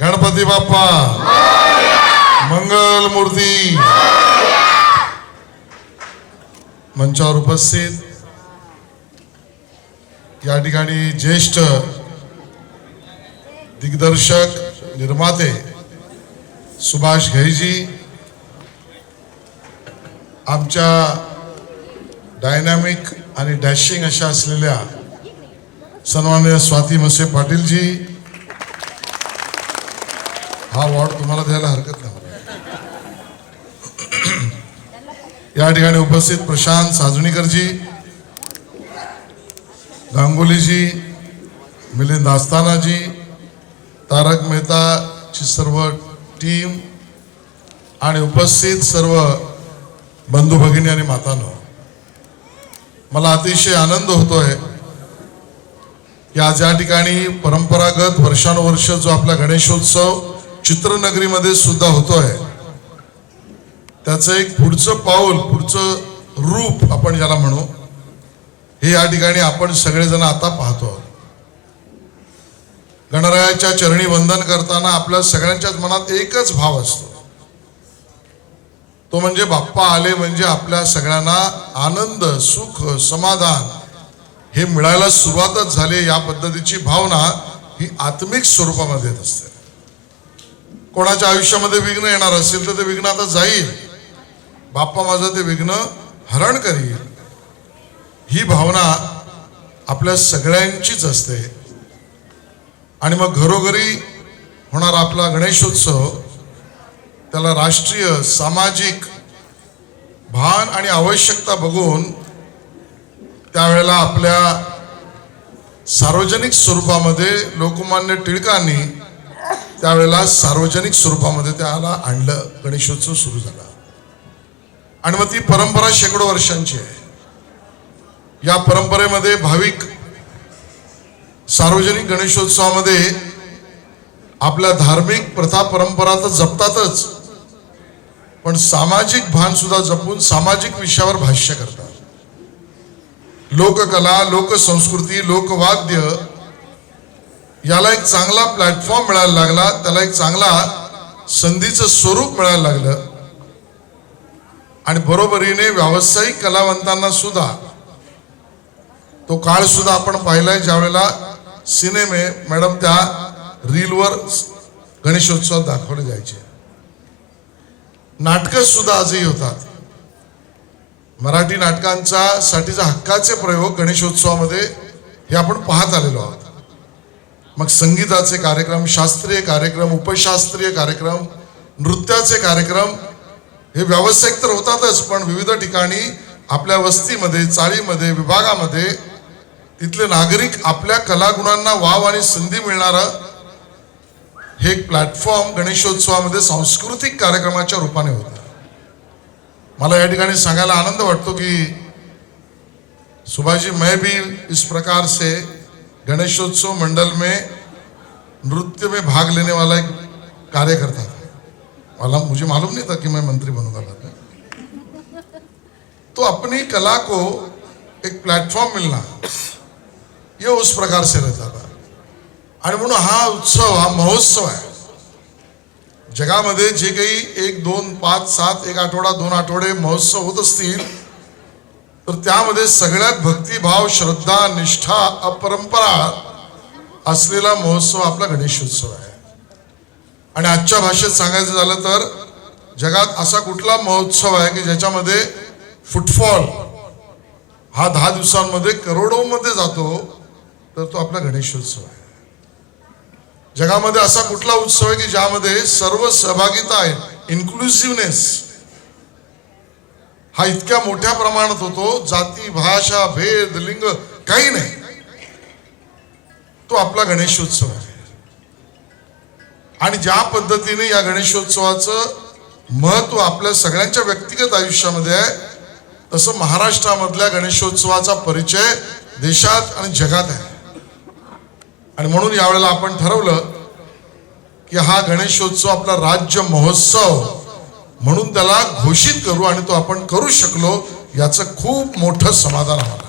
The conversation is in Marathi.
गणपती बाप्पा. मंगल मूर्ती. मंचावर उपस्थित. या ठिकाणी ज्येष्ठ दिग्दर्शक निर्माते सुभाष घैजी आमच्या डायनॅमिक आणि डॅशिंग अशा असलेल्या सन्मान्य स्वाती मसे पाटीलजी हा वॉर्ड तुम्हाला द्यायला हरकत नाही. या ठिकाणी उपस्थित प्रशांत साजणीकरजी गांगुलीजी मिलिंद आस्थानाजी तारक मेहताची सर्व टीम आणि उपस्थित सर्व बंधू भगिनी आणि मातांनो मला अतिशय आनंद होतोय की आज या ठिकाणी परंपरागत वर्षानुवर्ष जो आपला गणेशोत्सव चित्रनगरीमध्ये सुद्धा होतोय. त्याचं एक पुढचं पाऊल पुढचं रूप आपण ज्याला म्हणू हे या ठिकाणी आपण सगळेजण आता पाहतो आहोत. गणरायाच्या चरणी वंदन करताना आपल्या सगळ्यांच्याच मनात एकच भाव असतो. तो म्हणजे बाप्पा आले म्हणजे आपल्या सगळ्यांना आनंद सुख समाधान हे मिळायला सुरुवातच झाली या पद्धतीची भावना ही आत्मिक स्वरूपामध्ये येत असते. कोणाच्या आयुष्यामध्ये विघ्न येणार असेल तर ते विघ्न आता जाईल. बाप्पा माझं ते विघ्न हरण करील. ही भावना आपल्या सगळ्यांचीच असते. आणि मग घरोघरी होणारा आपला गणेशोत्सव त्याला राष्ट्रीय सामाजिक भान आणि आवश्यकता बघून त्यावेळेला आपल्या सार्वजनिक स्वरूपामध्ये लोकमान्य टिळकांनी त्यावेळेला सार्वजनिक स्वरूपामध्ये त्याला आणलं गणेशोत्सव सुरू झाला. आणि मग ती परंपरा शेकडो वर्षांची आहे. या परंपरेमध्ये भाविक सार्वजनिक गणेशोत्सवामध्ये आपल्या धार्मिक प्रथा परंपरा तर जपतातच पण सामाजिक भान सुद्धा जपून सामाजिक विषयावर भाष्य करतात. लोककला लोकसंस्कृती लोकवाद्य याला एक चांगला प्लॅटफॉर्म मिळायला लागला त्याला एक चांगला संधीचं स्वरूप मिळायला लागलं. आणि बरोबरीने व्यावसायिक कलावंतांना सुद्धा तो काळ सुद्धा आपण पाहिलाय ज्यावेळेला सिनेमे मॅडम त्या रीलवर गणेशोत्सवात दाखवले जायचे. नाटकं सुद्धा आजही होतात. मराठी नाटकांचा साठीचा हक्काचे प्रयोग गणेशोत्सवामध्ये हे आपण पाहत आलेलो आहोत. मग संगीताचे कार्यक्रम शास्त्रीय कार्यक्रम उपशास्त्रीय कार्यक्रम नृत्याचे कार्यक्रम हे व्यावसायिक तर होतातच पण विविध ठिकाणी आपल्या वस्तीमध्ये चाळीमध्ये विभागामध्ये तिथले नागरिक आपल्या कलागुणांना वाव आणि संधी मिळणारं हे एक प्लॅटफॉर्म गणेशोत्सवामध्ये सांस्कृतिक कार्यक्रमाच्या रूपाने होतं. मला या ठिकाणी सांगायला आनंद वाटतो की सुभाजी मैं भी इस प्रकार से गणेशोत्सव मंडल में नृत्य में भाग लेने वाला एक कार्य करता था। वाला मुझे मालूम नहीं था कि मैं मंत्री बनूंगा बाद में। तो अपनी कला को एक प्लेटफॉर्म मिलना ये उस प्रकार से रहता था। आणि म्हणून हा उत्सव हा महोत्सव आहे जगामध्ये जे काही एक दोन पाच सात एक आठवडा दोन आठवडे महोत्सव होत असतील तर त्यामध्ये सगळ्यात भक्तिभाव श्रद्धा निष्ठा अपरंपरा असलेला महोत्सव आपला गणेशोत्सव आहे. आणि आजच्या भाषेत सांगायचं झालं तर जगात असा कुठला महोत्सव आहे की ज्याच्यामध्ये फुटफॉल हा दहा दिवसांमध्ये करोडोमध्ये जातो तर तो आपला गणेशोत्सव आहे. जगामध्ये असा कुठला उत्सव आहे की ज्यामध्ये सर्व सहभागिता आहे इन्क्लुसिव्हनेस हा इतक्या मोठ्या प्रमाणात होतो जाती भाषा भेद लिंग काही नाही. तो आपला गणेशोत्सव आहे. आणि ज्या पद्धतीने या गणेशोत्सवाचं महत्त्व आपल्या सगळ्यांच्या व्यक्तिगत आयुष्यामध्ये आहे तसं महाराष्ट्रामधल्या गणेशोत्सवाचा परिचय देशात आणि जगात आहे. आणि म्हणून यावेळेला आपण ठरवलं की हा गणेशोत्सव आपला राज्य महोत्सव म्हणून त्याला घोषित करू आणि तो आपण करू शकलो याचं खूप मोठं समाधान आम्हाला.